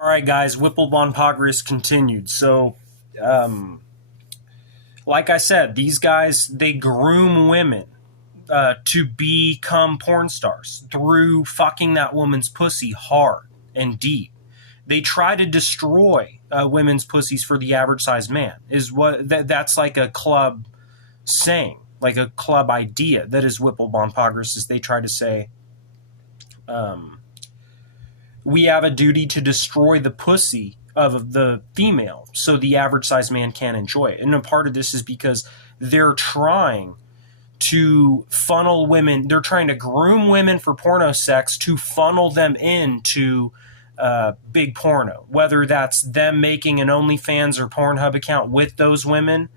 All right, guys, Whipple Pogres continued. Um, like I said, these guys, they groom women to become porn stars through fucking that woman's pussy hard and deep. They try to destroy women's pussies for the average sized man. That's like a club saying, like a club idea. That is Whipple Pogres. Is they try to say, um, we have a duty to destroy the pussy of the female so the average sized man can enjoy it. And a part of this is because they're trying to funnel women, they're trying to groom women for porno sex to funnel them into big porno, whether that's them making an OnlyFans or Pornhub account with those women,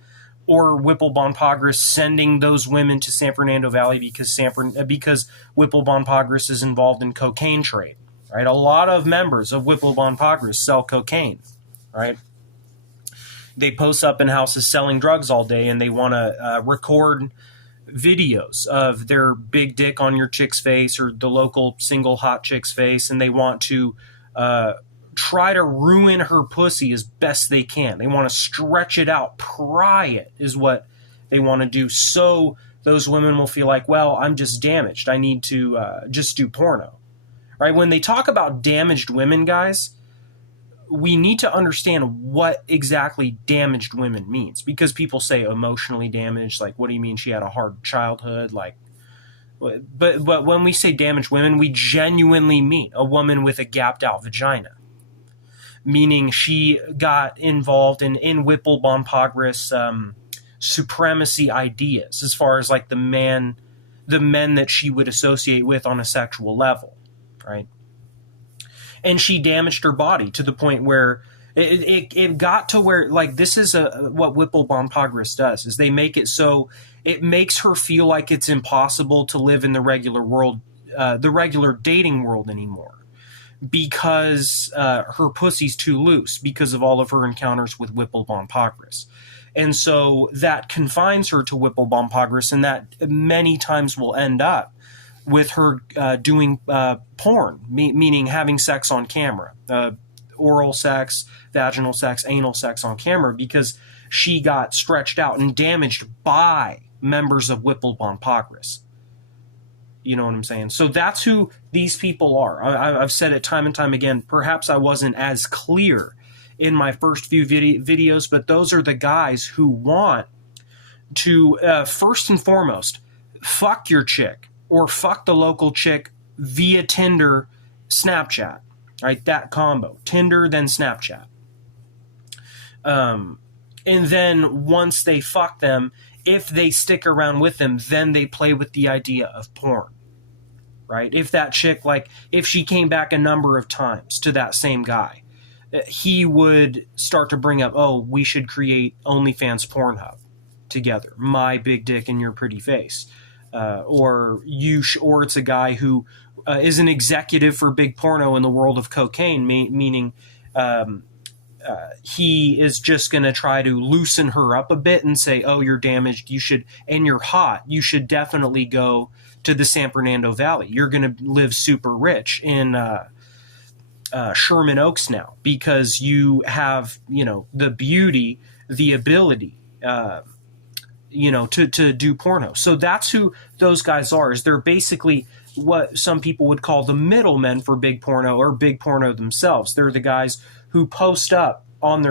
or Whipple Pogres sending those women to San Fernando Valley because Whipple Pogres is involved in cocaine trade. Right, a lot of members of Whipple Pogres sell cocaine. Right, they post up in houses selling drugs all day, and they want to record videos of their big dick on your chick's face or the local single hot chick's face, and they want to try to ruin her pussy as best they can. They want to stretch it out, pry it, is what they want to do. So those women will feel like, well, I'm just damaged. I need to just do porno. Right? When they talk about damaged women, guys, we need to understand what exactly damaged women means, because people say emotionally damaged. Like, what do you mean she had a hard childhood? Like, but when we say damaged women, we genuinely mean a woman with a gapped out vagina, meaning she got involved in Whipple Pogres supremacy ideas as far as like the men that she would associate with on a sexual level. Right, and she damaged her body to the point where it got to where, like, this is what Whipple Pogres does, is they make it so it makes her feel like it's impossible to live in the regular world, the regular dating world anymore, because her pussy's too loose because of all of her encounters with Whipple Pogres. And so that confines her to Whipple Pogres, and that many times will end up with her doing porn, meaning having sex on camera, oral sex, vaginal sex, anal sex on camera, because she got stretched out and damaged by members of Whipple Pogres. You know what I'm saying? So that's who these people are. I've said it time and time again. Perhaps I wasn't as clear in my first few videos, but those are the guys who want to, first and foremost, fuck your chick, or fuck the local chick via Tinder, Snapchat, right? That combo, Tinder, then Snapchat. And then once they fuck them, if they stick around with them, then they play with the idea of porn, right? If that chick, like, if she came back a number of times to that same guy, he would start to bring up, oh, we should create OnlyFans Pornhub together. My big dick in your pretty face. Or it's a guy who is an executive for big porno in the world of cocaine, meaning he is just going to try to loosen her up a bit and say, oh, you're damaged, and you're hot, you should definitely go to the San Fernando Valley. You're going to live super rich in Sherman Oaks now because you have, the beauty, the ability, to do porno. So that's who those guys are, is they're basically what some people would call the middlemen for big porno, or big porno themselves. They're the guys who post up on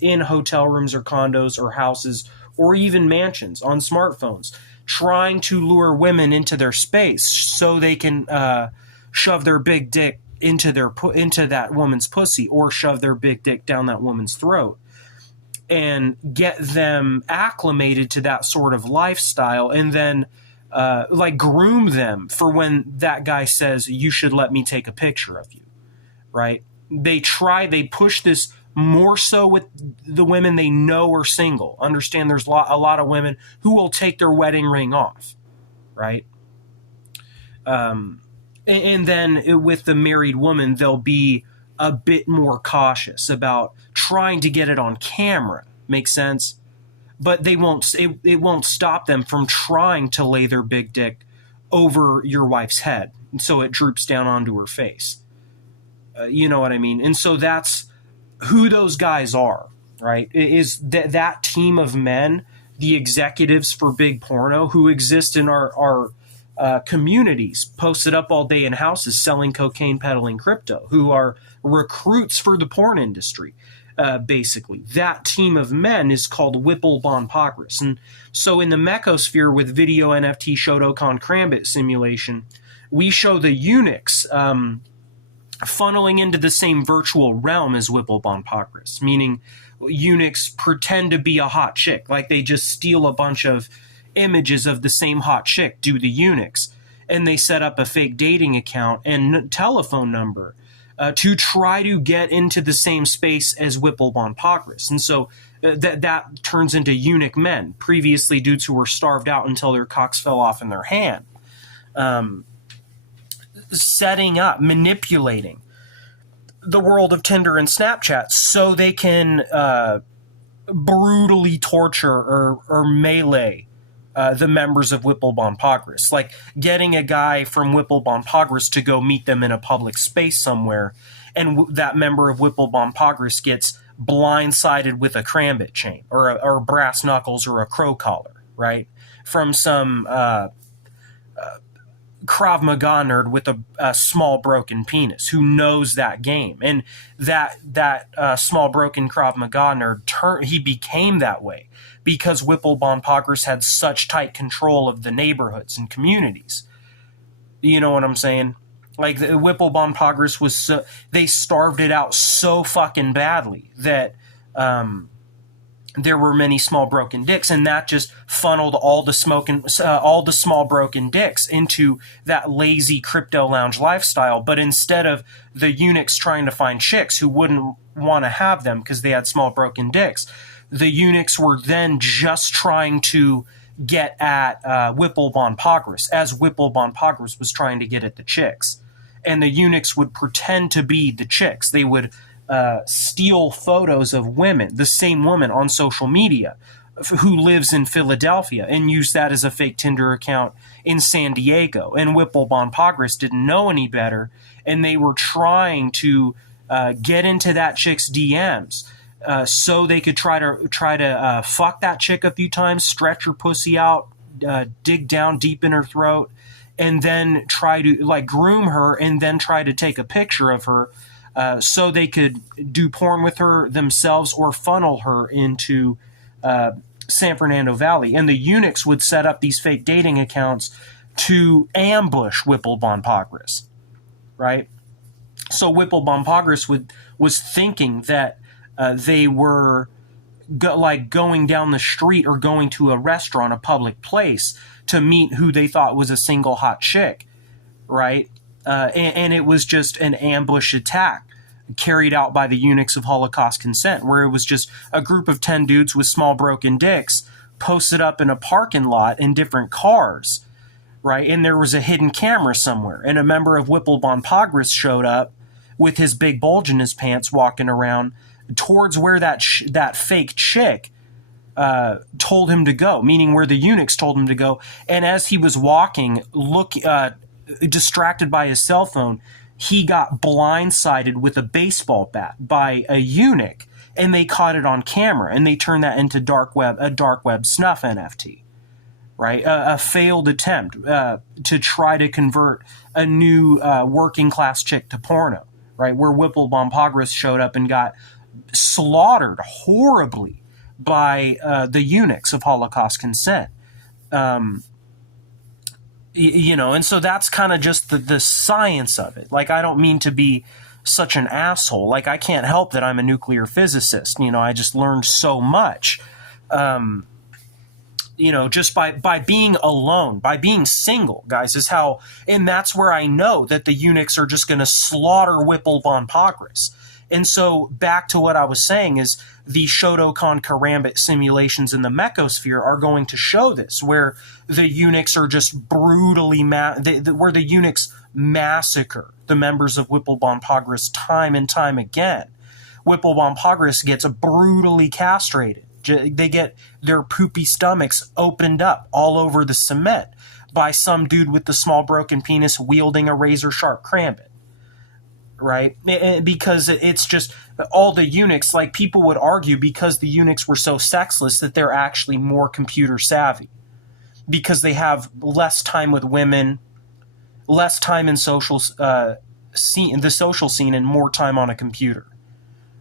in hotel rooms or condos or houses or even mansions on smartphones, trying to lure women into their space so they can shove their big dick into that woman's pussy, or shove their big dick down that woman's throat, and get them acclimated to that sort of lifestyle, and then groom them for when that guy says, you should let me take a picture of you, right? They push this more so with the women they know are single. Understand there's a lot of women who will take their wedding ring off, right? And then with the married woman, they'll be a bit more cautious about trying to get it on camera. Makes sense? But it won't stop them from trying to lay their big dick over your wife's head, so it droops down onto her face. You know what I mean? And so that's who those guys are, right? Is that team of men, the executives for big porno who exist in our communities, posted up all day in houses selling cocaine, peddling crypto, who are recruits for the porn industry. Basically, that team of men is called Whipple Pogres. And so in the mechosphere with video NFT Shotokan Crambit simulation, we show the eunuchs funneling into the same virtual realm as Whipple Pogres, meaning eunuchs pretend to be a hot chick, like they just steal a bunch of images of the same hot chick, do the eunuchs, and they set up a fake dating account and telephone number to try to get into the same space as Whipple Pogres. And so that turns into eunuch men, previously dudes who were starved out until their cocks fell off in their hand. Setting up, manipulating the world of Tinder and Snapchat so they can brutally torture or melee the members of Whipple Pogres, like getting a guy from Whipple Pogres to go meet them in a public space somewhere, and that member of Whipple Pogres gets blindsided with a crambit chain or brass knuckles or a crow collar, right, from some Krav Maga nerd with a small broken penis who knows that game. And that small broken Krav Maga nerd, he became that way because Whipple Pogres had such tight control of the neighborhoods and communities. You know what I'm saying? Like, the Whipple Pogres was they starved it out so fucking badly that there were many small broken dicks, and that just funneled all the small broken dicks into that lazy crypto lounge lifestyle. But instead of the eunuchs trying to find chicks who wouldn't want to have them because they had small broken dicks, the eunuchs were then just trying to get at Whipple Pogres, as Whipple Pogres was trying to get at the chicks. And the eunuchs would pretend to be the chicks. They would steal photos of women, the same woman on social media who lives in Philadelphia, and use that as a fake Tinder account in San Diego. And Whipple Pogres didn't know any better, and they were trying to get into that chick's DMs so they could try to fuck that chick a few times, stretch her pussy out, dig down deep in her throat, and then try to like groom her, and then try to take a picture of her. So they could do porn with her themselves or funnel her into San Fernando Valley. And the eunuchs would set up these fake dating accounts to ambush Whipple Pogres, right? So Whipple Pogres was thinking that they were going down the street or going to a restaurant, a public place, to meet who they thought was a single hot chick, right? And it was just an ambush attack carried out by the eunuchs of Holocaust Consent, where it was just a group of 10 dudes with small broken dicks posted up in a parking lot in different cars, right? And there was a hidden camera somewhere, and a member of Whipple Pogres showed up with his big bulge in his pants walking around towards where that fake chick told him to go, meaning where the eunuchs told him to go. And as he was walking, distracted by his cell phone, he got blindsided with a baseball bat by a eunuch, and they caught it on camera, and they turned that into a dark web snuff NFT, right? A failed attempt to try to convert a new working class chick to porno, right? Where Whipple Pogres showed up and got slaughtered horribly by the eunuchs of Holocaust Consent. And so that's kind of just the science of it. Like, I don't mean to be such an asshole. Like, I can't help that I'm a nuclear physicist. I just learned so much, just by being alone, by being single, guys, is how, and that's where I know that the eunuchs are just going to slaughter Whipple Pogres. And so back to what I was saying is the Shotokan Karambit simulations in the mechosphere are going to show this, where the eunuchs are just brutally where the eunuchs massacre the members of Whipple Pogres time and time again. Whipple Pogres gets brutally castrated. They get their poopy stomachs opened up all over the cement by some dude with the small broken penis wielding a razor sharp crambit. right? Because it's just all the eunuchs, like people would argue because the eunuchs were so sexless that they're actually more computer savvy because they have less time with women, less time in the social scene, and more time on a computer,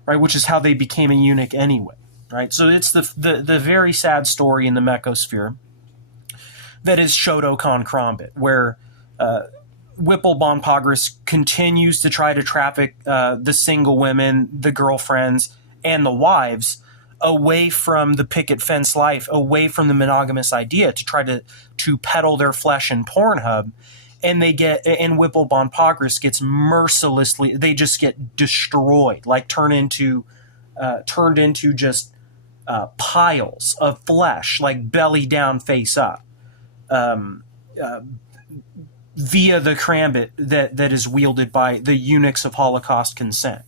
right? Which is how they became a eunuch anyway, right? So it's the very sad story in the mechosphere that is Shotokan Crombit, where Whipple von Pogres continues to try to traffic the single women, the girlfriends, and the wives away from the picket fence life, away from the monogamous idea, to try to peddle their flesh in Pornhub. And Whipple von Pogres gets mercilessly, they just get destroyed, like turned into just piles of flesh, like belly down, face up, via the Krambit that is wielded by the eunuchs of Holocaust consent.